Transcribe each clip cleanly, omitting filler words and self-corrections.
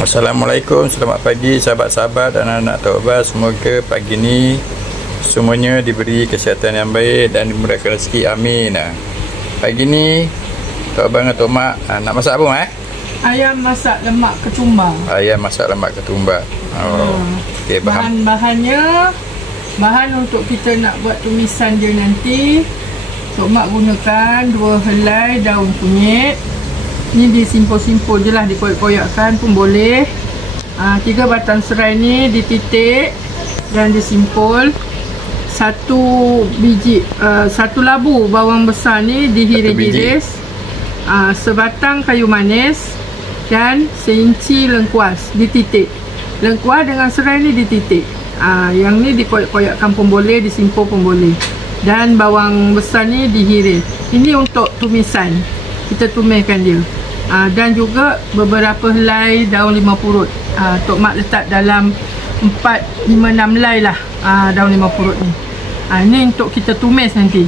Assalamualaikum, selamat pagi sahabat-sahabat dan anak-anak Tok Bas. Semoga pagi ni semuanya diberi kesihatan yang baik dan dimurahkan rezeki, amin. Pagi ni Tok Bas dengan Tok Mak nak masak apa Ayam masak lemak ketumbar. Ayam masak lemak ketumbar. Okey, Bahan untuk kita nak buat tumisan dia nanti, Tok Mak gunakan 2 helai daun kunyit. Ni disimpul-simpul je lah, dikoyak-koyakkan pun boleh. 3 batang serai ni dititik dan disimpul. 1 biji, 1 labu bawang besar ni dihiris-hiris. Sebatang kayu manis dan seinci lengkuas dititik. Lengkuas dengan serai ni dititik. Yang ni dikoyak-koyakkan pun boleh, disimpul pun boleh. Dan bawang besar ni dihiris. Ini untuk tumisan, kita tumiskan dia. Dan juga beberapa helai daun 5 purut. Tok Mak letak dalam 4, 5, 6 helai lah daun 5 purut ni. Ini untuk kita tumis nanti.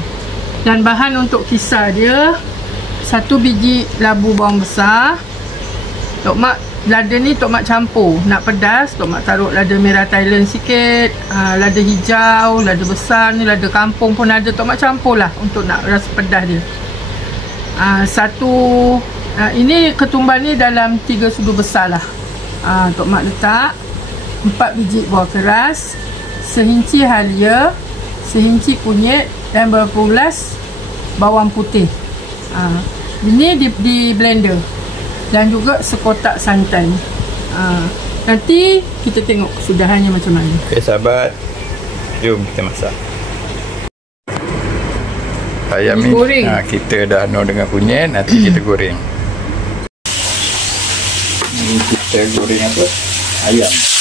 Dan bahan untuk kisar dia, 1 biji labu bawang besar. Tok Mak, lada ni Tok Mak campur. Nak pedas, Tok Mak taruh lada merah Thailand sikit, lada hijau, lada besar ni, lada kampung pun ada. Tok Mak campur lah untuk nak rasa pedas dia. Ini ketumbar ni dalam 3 sudu besar lah. Tok Mak letak 4 biji buah keras, sehinci halia, sehinci kunyit dan beberapa ulas bawang putih. Ini di blender. Dan juga sekotak santan. Nanti kita tengok kesudahannya macam mana. Okey sahabat, jom kita masak. Ayam ni kita dah anu dengan kunyit, nanti kita goreng. Ini kita goreng apa? Ayam kunyit.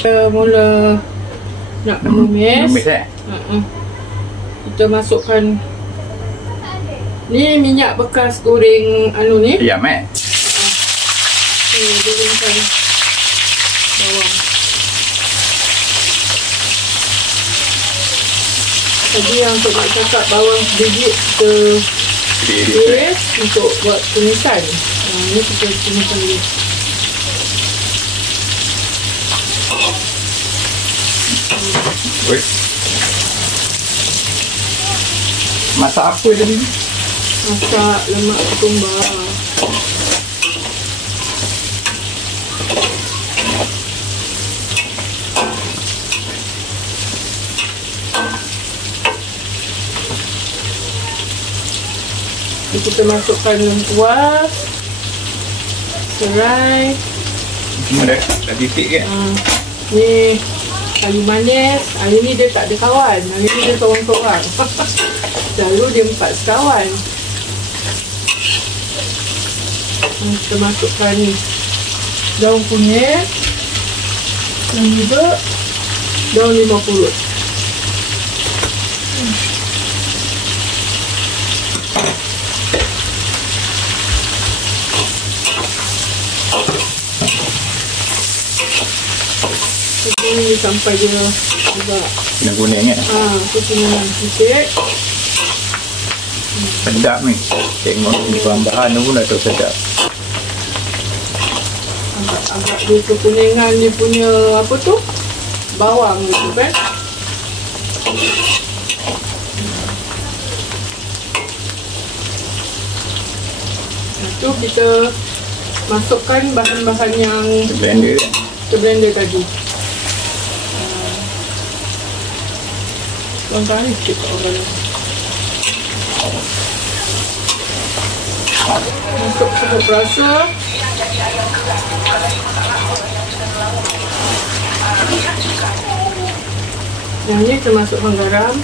Kita mula nak menumis. Kita masukkan ni minyak bekas goreng ni. Ayam gorengkan bawang. Tadi yang Tok Mak cakap bawang sedikit kita iris untuk buat tumisan. Ni kita tumiskan dulu. Masak apa tadi? Masak lemak ketumbar. Kita masukkan lengkuas, serai. Semua dah titik kan? Ni kayu manis. Hari ni dia tak ada kawan. Hari ni dia seorang-seorang. Selalu dia 4 sekawan. Kita masukkan ni daun kunyit dan juga daun limau purut. Ini sampai dia agak kuning kan? kekuningan sikit. Sedap ni. Tengok ni bahan-bahan tu pun dah tahu sedap. Agak dia kekuningan dia punya apa tu? Bawang gitu kan. Itu kita masukkan bahan-bahan yang blender tadi. Tuang ni sikit orang ni. Masuk semua perasa. Yang ni termasukkan garam.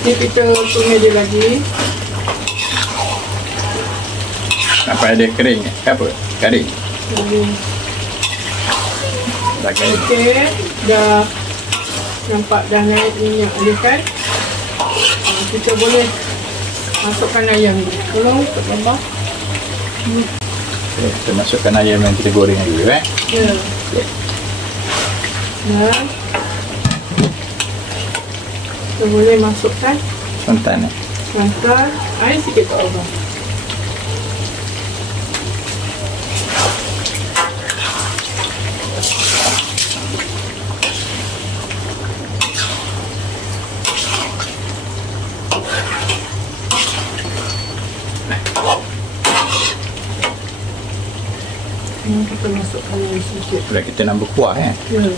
Ni kita tumis dia lagi. Sampai dia kering apa? Kering. Dah kering. Okey, dah nampak dah naik minyak dia kan. Kita boleh masukkan ayam ni. Tolong tak tambah. Kita masukkan ayam yang kita goreng dulu Ya. Dan kita boleh masukkan santan air sikit tak apa. Kita masukkan air sikit. Boleh kita nambah kuah kan? Ya.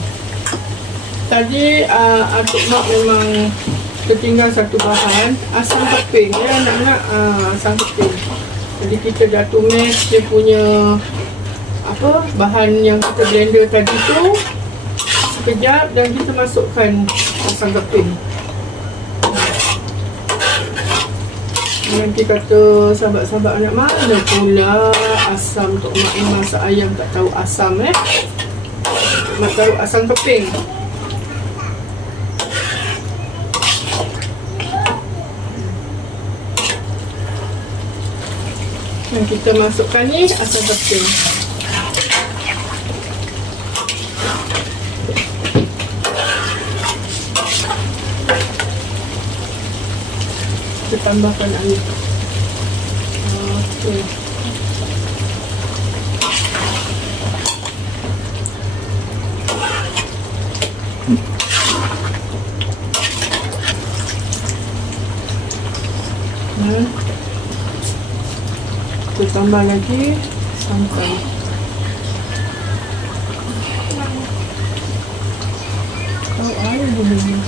Tadi atuk mak memang tertinggal satu bahan, asam keping ya anak-anak, asam keping. Jadi kita dah tumis dia punya apa bahan yang kita blender tadi tu sekejap dan kita masukkan asam keping. Nanti kata sahabat-sahabat anak mana pula asam Tok Mak yang masak ayam tak tahu asam nak tahu asam keping. Dan kita masukkan ni asam keping. Kita tambahkan air. Okey. Kita tambah lagi santan. Oh, air boleh.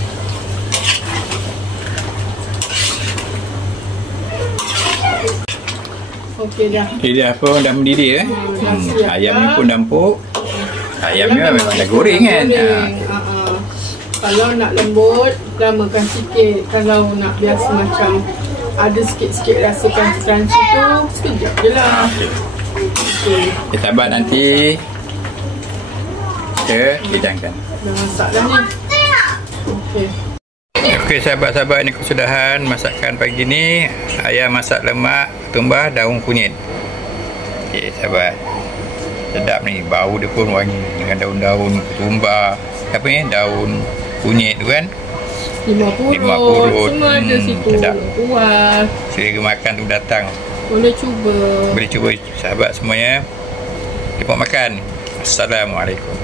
Okey dah. Dia apa dah mendidih ayam ni pun dah empuk. Ayam ni memang dah goreng kan. Kalau nak lembut lamakan sikit. Kalau nak biasa macam ada sikit-sikit rasakan crunchy tu sekejap je lah. Okey. Kita sabar nanti kita hidangkan. Dah masak dah ni. Okey. Okey sahabat-sahabat, ini kesudahan masakan pagi ni. Ayam masak lemak tumbah daun kunyit. Okey sahabat, sedap ni, bau dia pun wangi dengan daun-daun tumbah apa ni, daun kunyit tu kan, Limau purut semua ada situ. Sedap. Puas. Selera makan tu datang. Boleh cuba. Boleh cuba sahabat semuanya. Kita makan. Assalamualaikum.